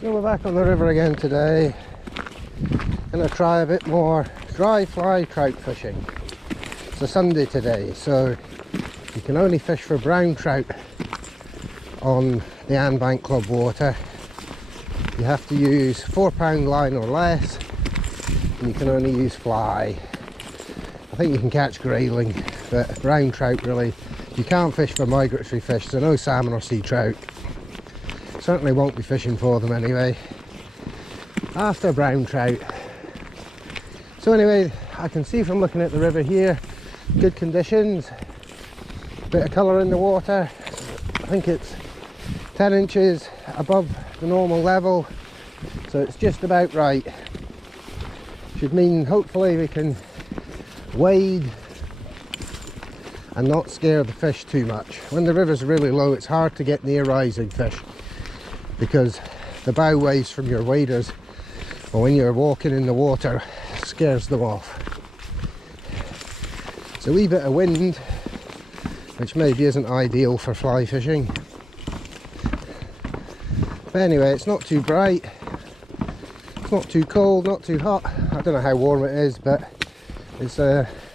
So we're back on the river again today. Gonna try a bit more dry fly trout fishing. It's a Sunday today, so you can only fish for brown trout on the Anbank Club water. You have to use 4-pound line or less, and you can only use fly. I think you can catch grayling, but brown trout really, you can't fish for migratory fish, so no salmon or sea trout. Certainly won't be fishing for them anyway, after brown trout. So anyway, I can see from looking at the river here, good conditions, bit of colour in the water. I think it's 10 inches above the normal level, so it's just about right. Should mean hopefully we can wade and not scare the fish too much. When the river's really low, it's hard to get near rising fish because the bow waves from your waders, or when you're walking in the water, scares them off. It's a wee bit of wind, which maybe isn't ideal for fly fishing. But anyway, it's not too bright, it's not too cold, not too hot. I don't know how warm it is, but it's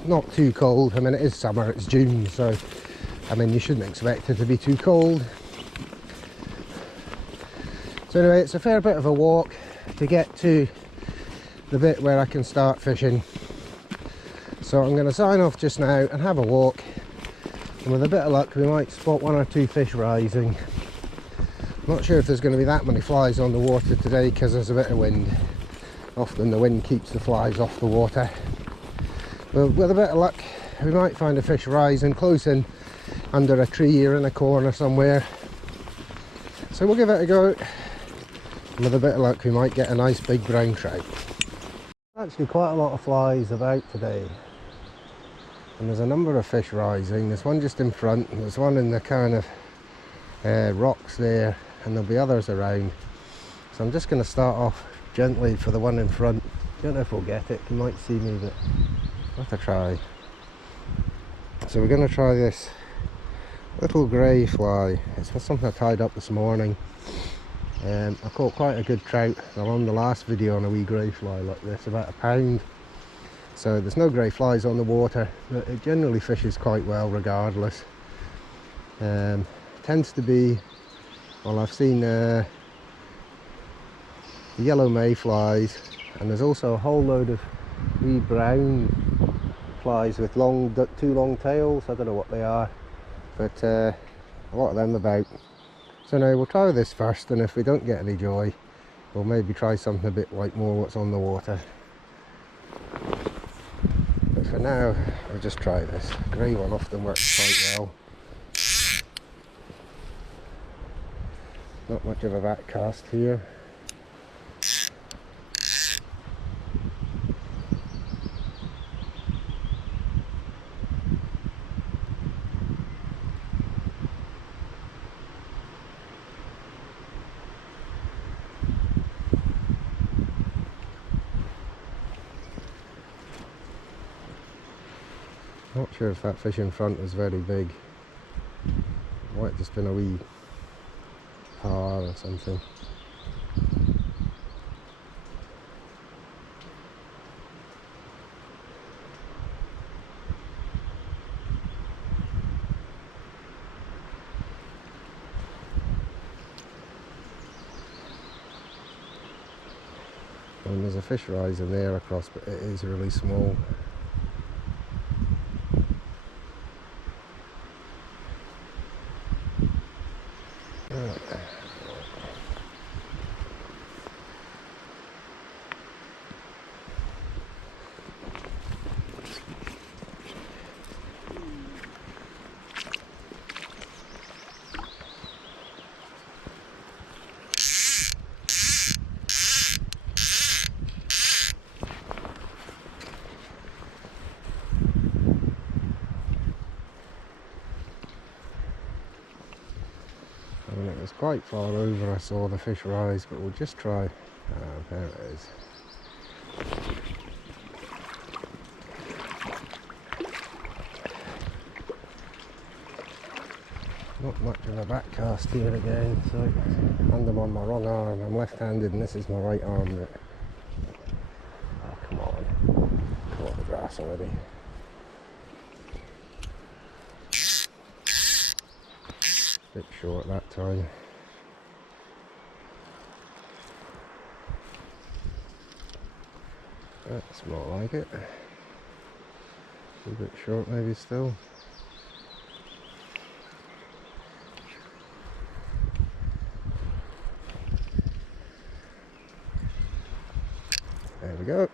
not too cold. I mean, it is summer, it's June, so I mean, you shouldn't expect it to be too cold. So anyway, it's a fair bit of a walk to get to the bit where I can start fishing. So I'm going to sign off just now and have a walk, and with a bit of luck we might spot 1 or 2 fish rising. Not sure if there's going to be that many flies on the water today because there's a bit of wind. Often the wind keeps the flies off the water. But with a bit of luck we might find a fish rising close in under a tree or in a corner somewhere. So we'll give it a go. With a bit of luck we might get a nice big brown trout. Actually quite a lot of flies about today, and there's a number of fish rising. There's one just in front, and there's one in the kind of rocks there, and there'll be others around. So I'm just going to start off gently for the one in front. Don't know if we'll get it, you might see me, but worth a try. So we're going to try this little grey fly. It's something I tied up this morning. I caught quite a good trout on the last video on a wee grey fly like this, about £1 pound. So there's no grey flies on the water, but it generally fishes quite well regardless. Tends to be, well, I've seen the yellow mayflies, and there's also a whole load of wee brown flies with two long tails. I don't know what they are, but a lot of them about. So now we'll try this first, and if we don't get any joy, we'll maybe try something a bit like more what's on the water. But for now, I'll just try this. Grey one often works quite well. Not much of a back cast here. Not sure if that fish in front is very big. It might have just been a wee par or something. And there's a fish rising there across, but it is really small. And it was quite far over I saw the fish rise, but we'll just try. There it is. Not much of a back cast here again, so and I'm on my wrong arm. I'm left-handed and this is my right arm. Oh, come on. Come on the grass already. Bit short that time. That's more like it. A bit short maybe still. There we go.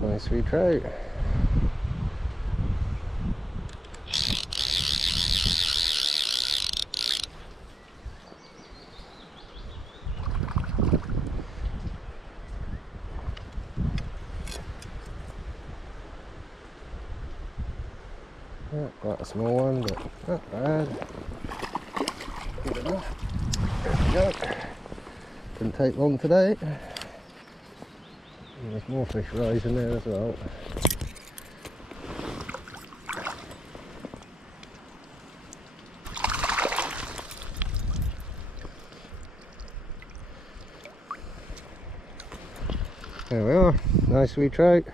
Nice wee trout. Yeah, quite a small one, but not bad. Good enough. There we go. Didn't take long today. And there's more fish rising there as well. There we are, nice wee trout.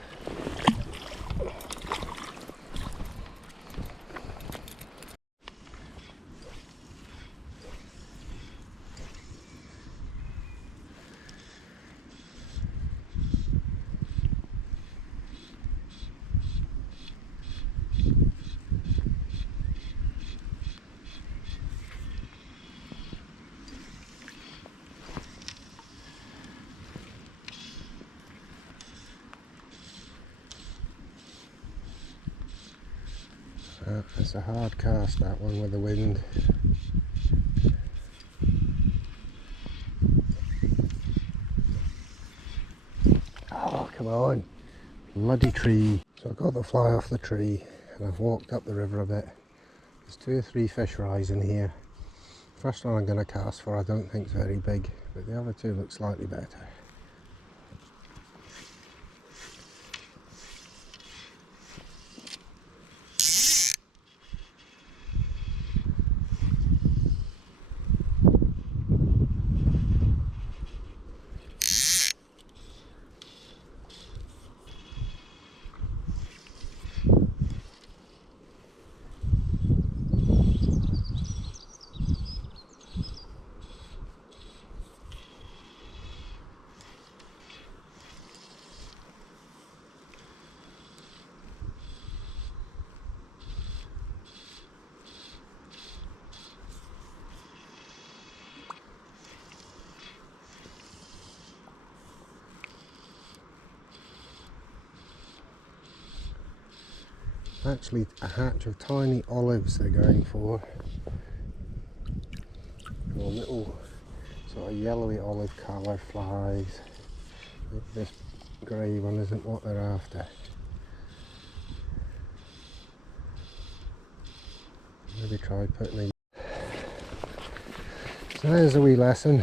It's a hard cast, that one, with the wind. Oh, come on. Bloody tree. So I got the fly off the tree and I've walked up the river a bit. There's 2 or 3 fish rising here. First one I'm going to cast for I don't think is very big, but the other 2 look slightly better. Actually a hatch of tiny olives they're going for. Or little sort of yellowy olive colour flies. This grey one isn't what they're after. Maybe try putting a... So there's a wee lesson.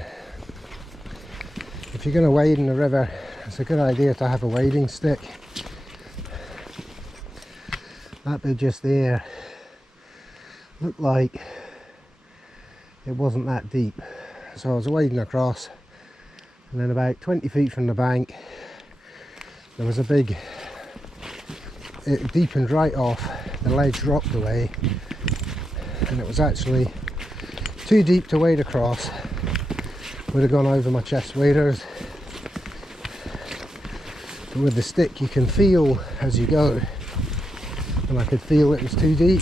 If you're going to wade in the river, it's a good idea to have a wading stick. That bit just there looked like it wasn't that deep, so I was wading across, and then about 20 feet from the bank there was a big, it deepened right off, the ledge dropped away, and it was actually too deep to wade across. Would have gone over my chest waders, but with the stick you can feel as you go, and I could feel it was too deep.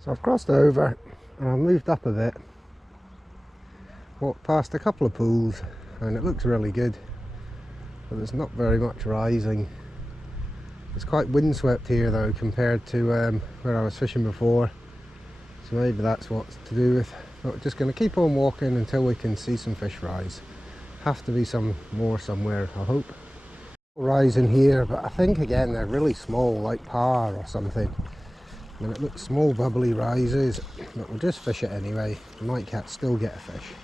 So I've crossed over and I've moved up a bit, walked past a couple of pools, and it looks really good, but there's not very much rising. It's quite windswept here though compared to where I was fishing before, so maybe that's what's to do with. But we're just going to keep on walking until we can see some fish rise. Have to be some more somewhere, I hope. Rise in here, but I think again they're really small, like par or something. I mean, it looks small bubbly rises, but we'll just fish it anyway. I might still get a fish.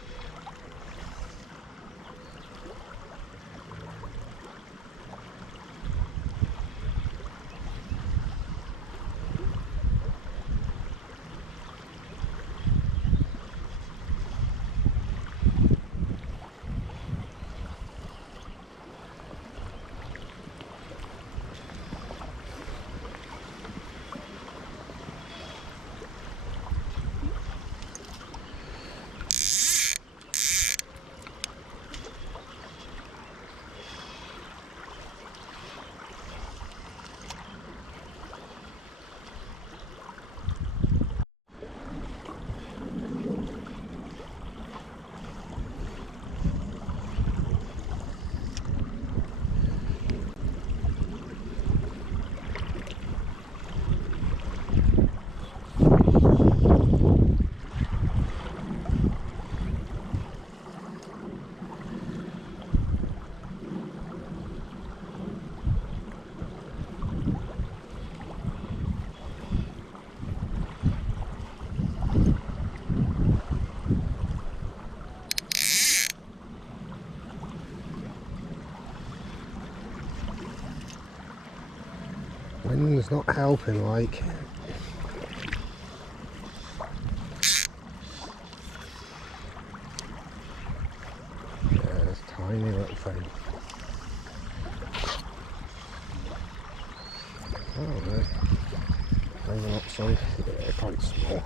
Wind's not helping, like. Yeah, it's tiny little thing. Oh no. Maybe not so. Yeah, quite small.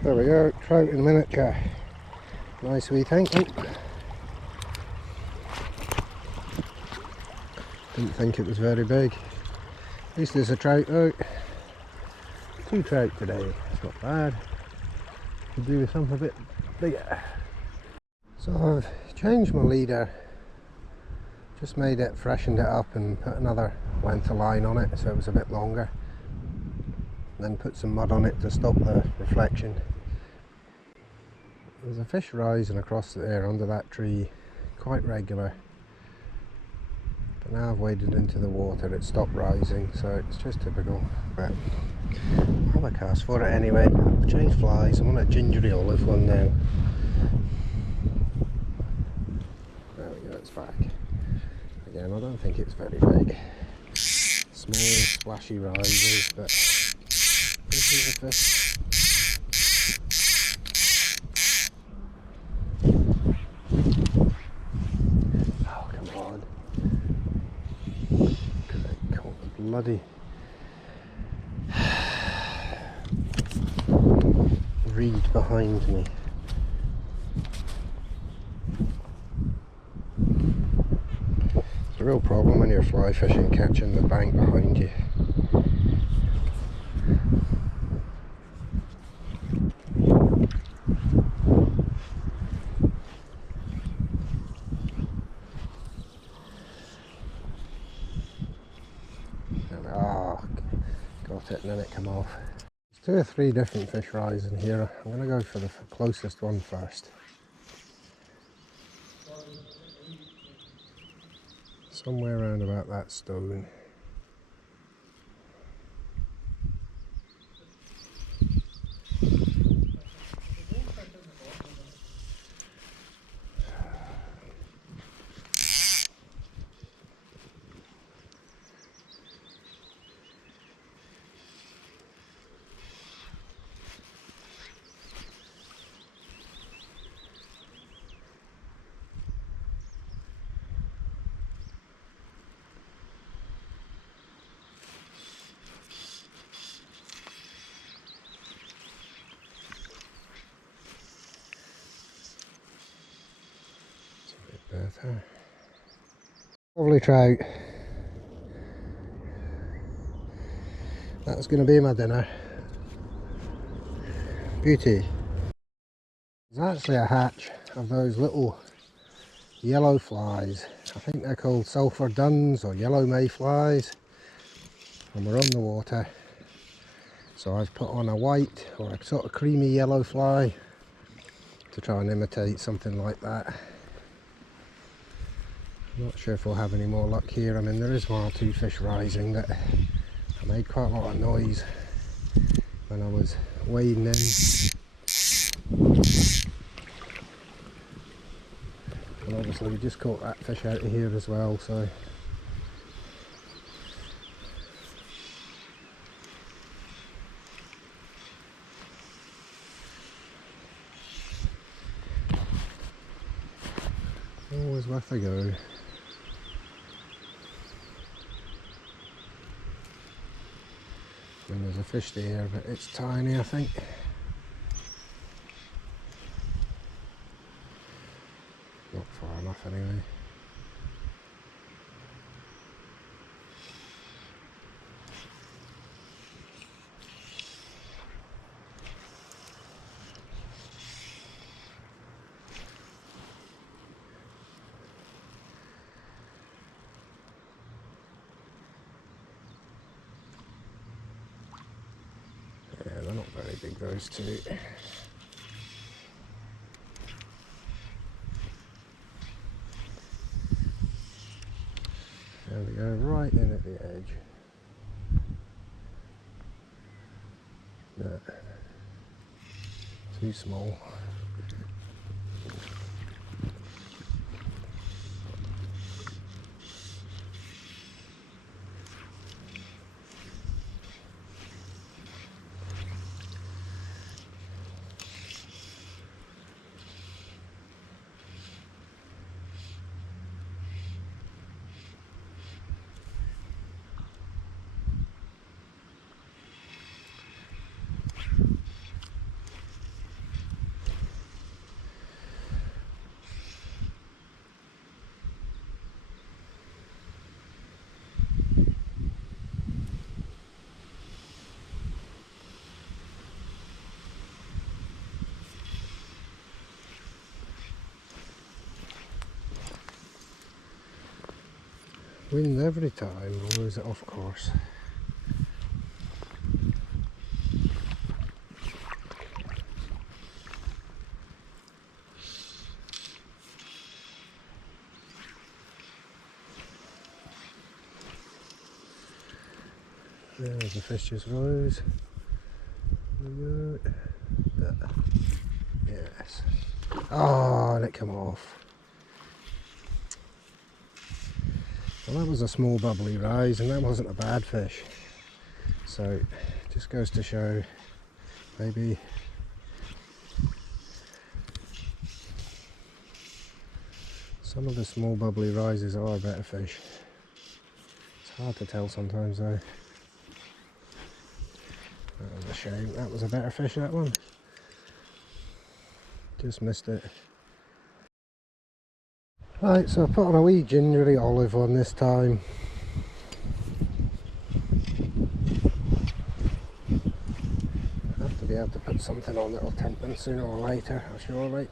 There we go, trout in miniature. Nice wee thing. Oh. Didn't think it was very big. At least there's a trout out. 2 trout today, it's not bad. Could do with something a bit bigger. So I've changed my leader, just made it, freshened it up and put another length of line on it so it was a bit longer. Then put some mud on it to stop the reflection. There's a fish rising across there under that tree, quite regular. But now I've waded into the water, it stopped rising, so it's just typical. But I'll have a cast for it anyway. I've changed flies, I'm on a gingery olive one now. There we go, it's back. Again, I don't think it's very big. Small, splashy rises, but this is a fish. Oh, come on. Bloody reed behind me. It's a real problem when you're fly fishing, catching the bank behind you. Oh, got it and then it come off. There's 2 or 3 different fish rising here. I'm going to go for the closest one first. Somewhere around about that stone. Better. Lovely trout. that's going to be my dinner. Beauty. There's actually a hatch of those little yellow flies. I think they're called sulphur duns or yellow mayflies, and we're on the water. So I've put on a white or a sort of creamy yellow fly to try and imitate something like that. I'm not sure if we'll have any more luck here. I mean, there is one or two fish rising, but I made quite a lot of noise when I was wading in. And obviously we just caught that fish out of here as well, so always worth a go. And there's a fish there, but it's tiny, I think. Not far enough anyway. Yeah, they're not very big, those two. There we go, right in at the edge. No, too small. Wins every time, or is it off course? There's the fish just rose. There we go. Yes. Oh, and it came off. Well, that was a small bubbly rise, and that wasn't a bad fish. So, just goes to show maybe some of the small bubbly rises are better fish. It's hard to tell sometimes though. That was a shame. That was a better fish, that one. Just missed it. Right, so I put on a wee gingery olive one this time. Have to be able to put something on that'll tempt them sooner or later, I'm sure, right?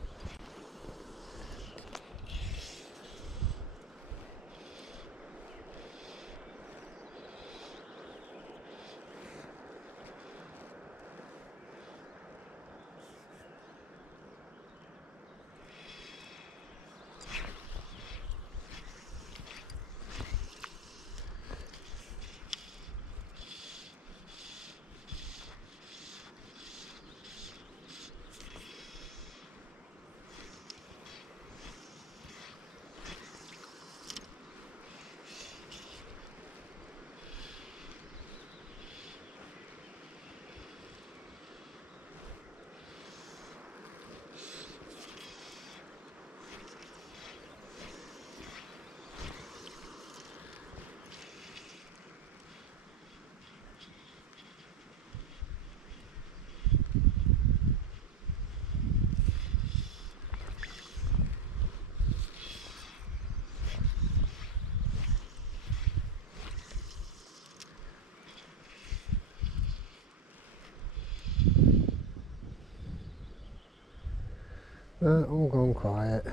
All gone quiet.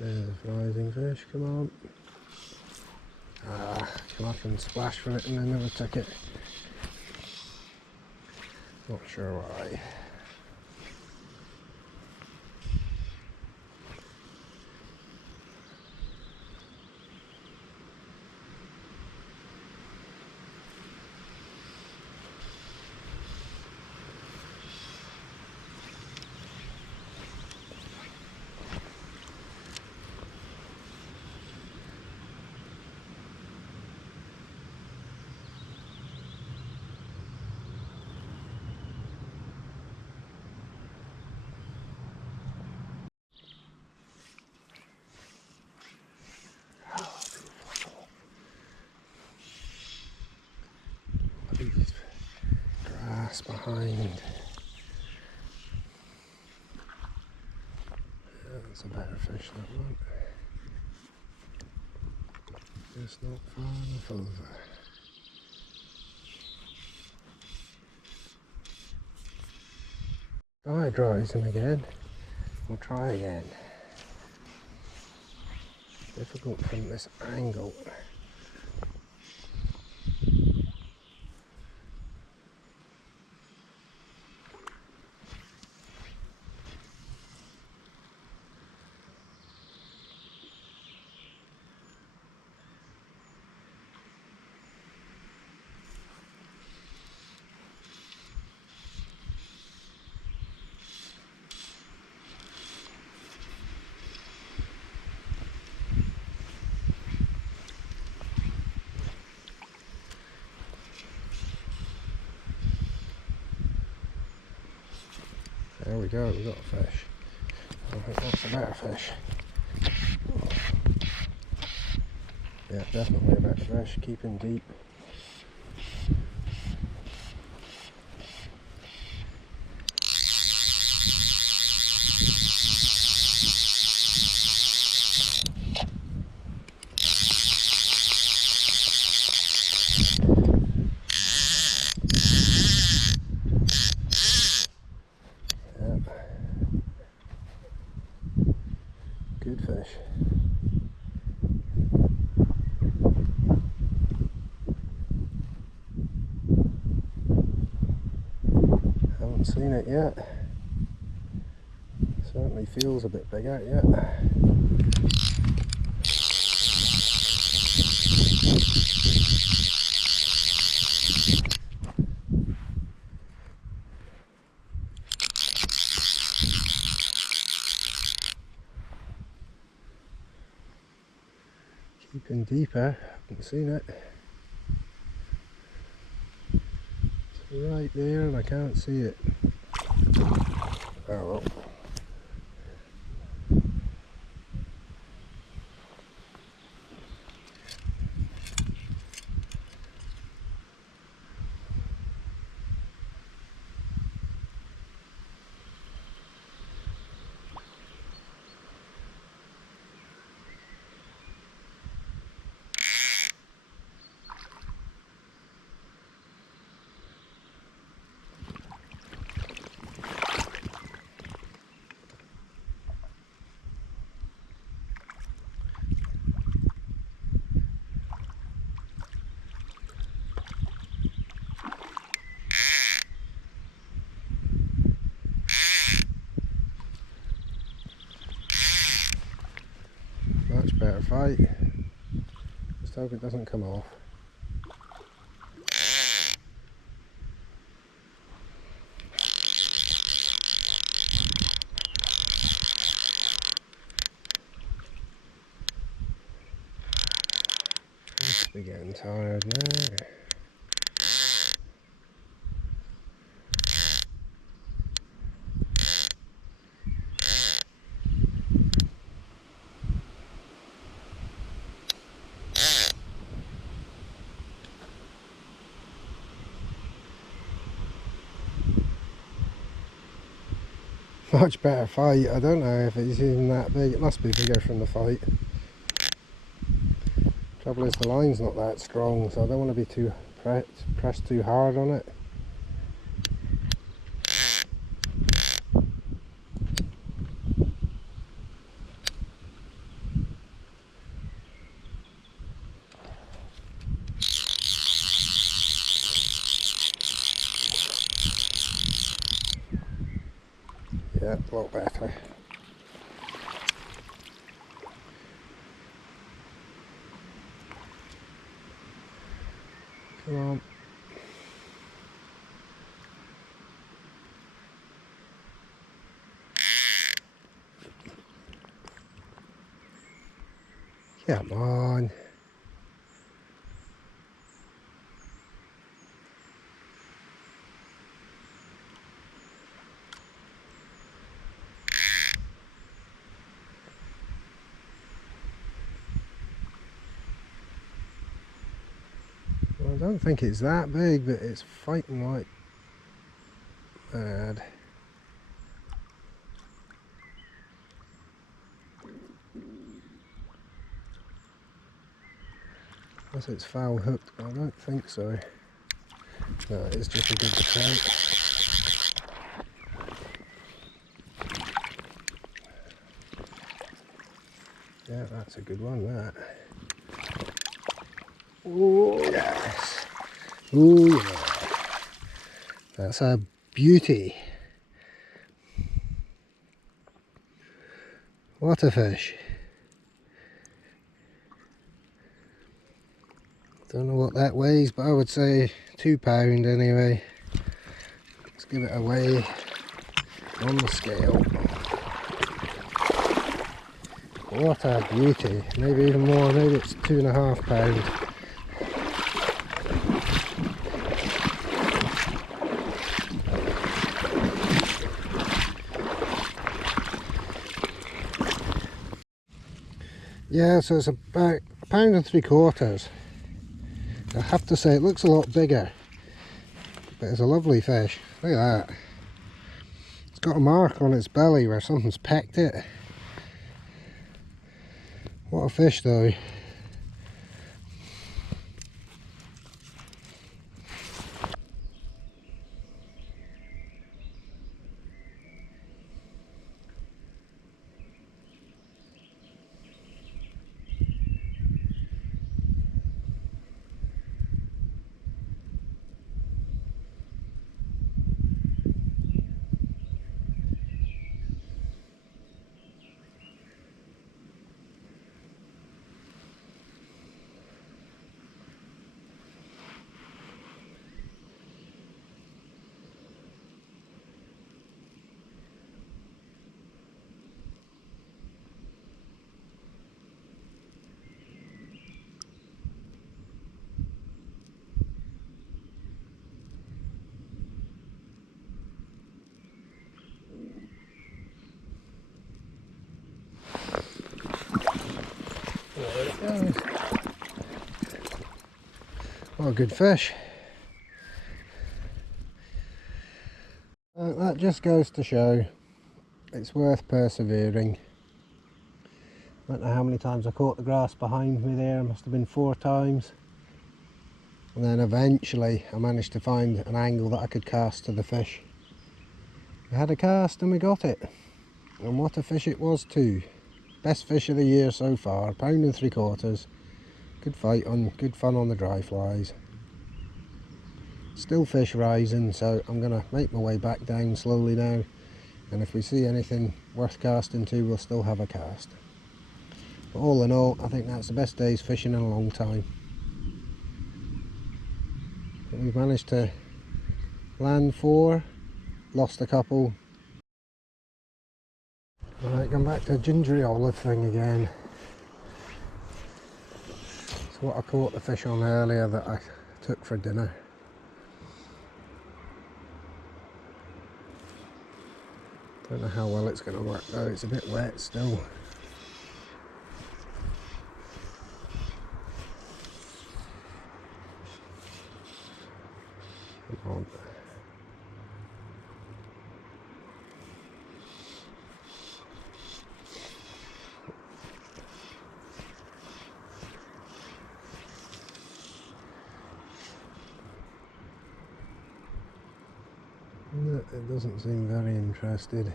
There's a rising fish, come on. Come up and splash for it and then never took it. Not sure why. Grass behind. That's a better fish, that one. Just not far enough over. Tide rising again. We'll try again. Difficult from this angle. There we go, we've got a fish. I think that's a better fish. Yeah, definitely a better fish, keeping deep. Good fish. Haven't seen it yet. Certainly feels a bit big out yet. Keeping deeper, haven't seen it. It's right there and I can't see it. Oh well. Much better fight. Just hope it doesn't come off. be getting tired now. Much better fight. I don't know if it's even that big. It must be bigger from the fight. Trouble is the line's not that strong, so I don't want to be too pressed too hard on it. Yeah, a lot better. Come on. Come on. Well, I don't think it's that big, but it's fighting like mad. Unless it's foul hooked, but I don't think so. No, it's just a good trout. Yeah, that's a good one, that. Oh yes. Oh yeah. That's a beauty. What a fish. Don't know what that weighs, but I would say £2 anyway. Let's give it a weigh on the scale. What a beauty. Maybe even more, maybe it's £2.5. Yeah, so it's about £1.75. I have to say it looks a lot bigger, but it's a lovely fish. Look at that. It's got a mark on its belly where something's pecked it. What a fish though. There it goes. What a good fish. That just goes to show it's worth persevering. I don't know how many times I caught the grass behind me there. It must have been 4 times. And then eventually I managed to find an angle that I could cast to the fish. We had a cast and we got it. And what a fish it was too. Best fish of the year so far, £1.75. Good fight on, good fun on the dry flies. Still fish rising, so I'm going to make my way back down slowly now. And if we see anything worth casting to, we'll still have a cast. But all in all, I think that's the best day's fishing in a long time. But we've managed to land 4, lost a couple. Right, come back to the gingery olive thing again. It's what I caught the fish on earlier that I took for dinner. Don't know how well it's going to work though, it's a bit wet still. Come on. It doesn't seem very interested.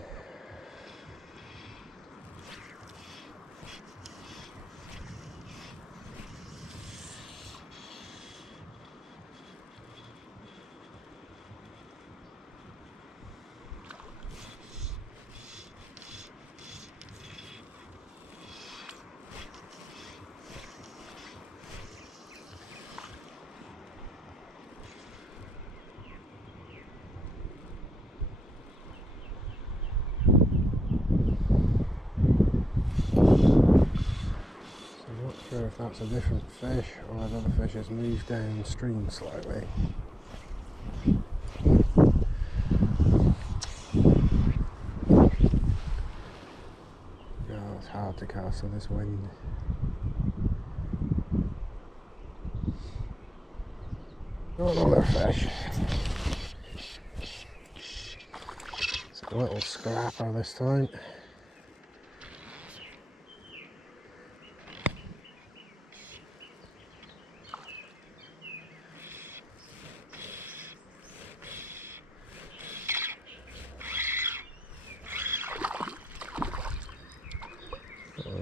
If that's a different fish or whether the fish has moved downstream slightly. Oh, it's hard to cast in this wind. Oh, another fish. It's a little scrapper this time.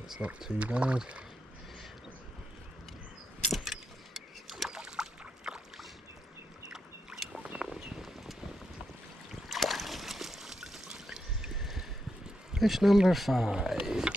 It's not too bad. Fish number 5.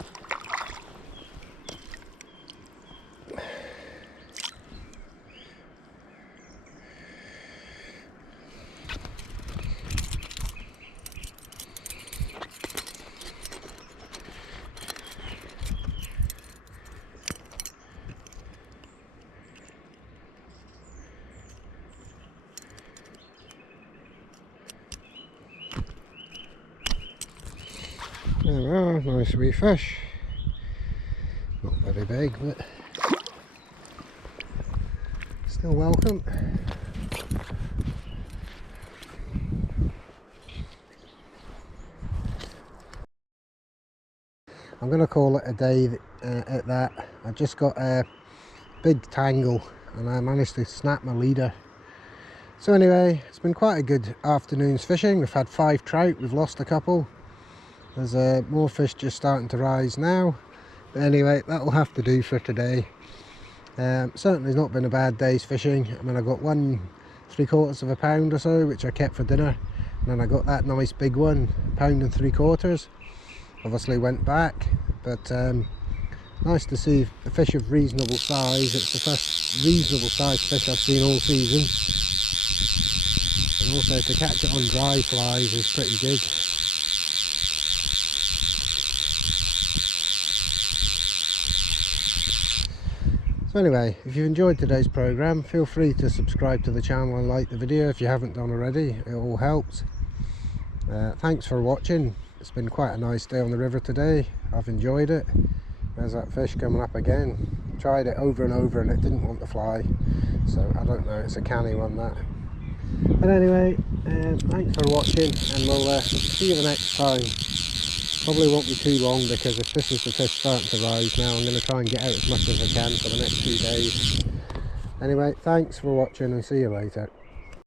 There we are, nice wee fish. Not very big, but still welcome. I'm going to call it a day at that. I just got a big tangle and I managed to snap my leader. So anyway, it's been quite a good afternoon's fishing. We've had 5 trout, we've lost a couple. There's more fish just starting to rise now. But anyway, that'll have to do for today. Certainly it's not been a bad day's fishing. I mean, I got 1 3/4 pound or so, which I kept for dinner. And then I got that nice big one, 1 3/4 pounds. Obviously went back, but nice to see a fish of reasonable size. It's the first reasonable sized fish I've seen all season. And also to catch it on dry flies is pretty good. So anyway, if you've enjoyed today's programme, feel free to subscribe to the channel and like the video if you haven't done already. It all helps. Thanks for watching. It's been quite a nice day on the river today. I've enjoyed it. There's that fish coming up again. Tried it over and over and it didn't want to fly. So I don't know, it's a canny one that. But anyway, thanks for watching and we'll see you the next time. Probably won't be too long because if this is the fish starting to rise now, I'm going to try and get out as much as I can for the next few days. Anyway, thanks for watching and see you later.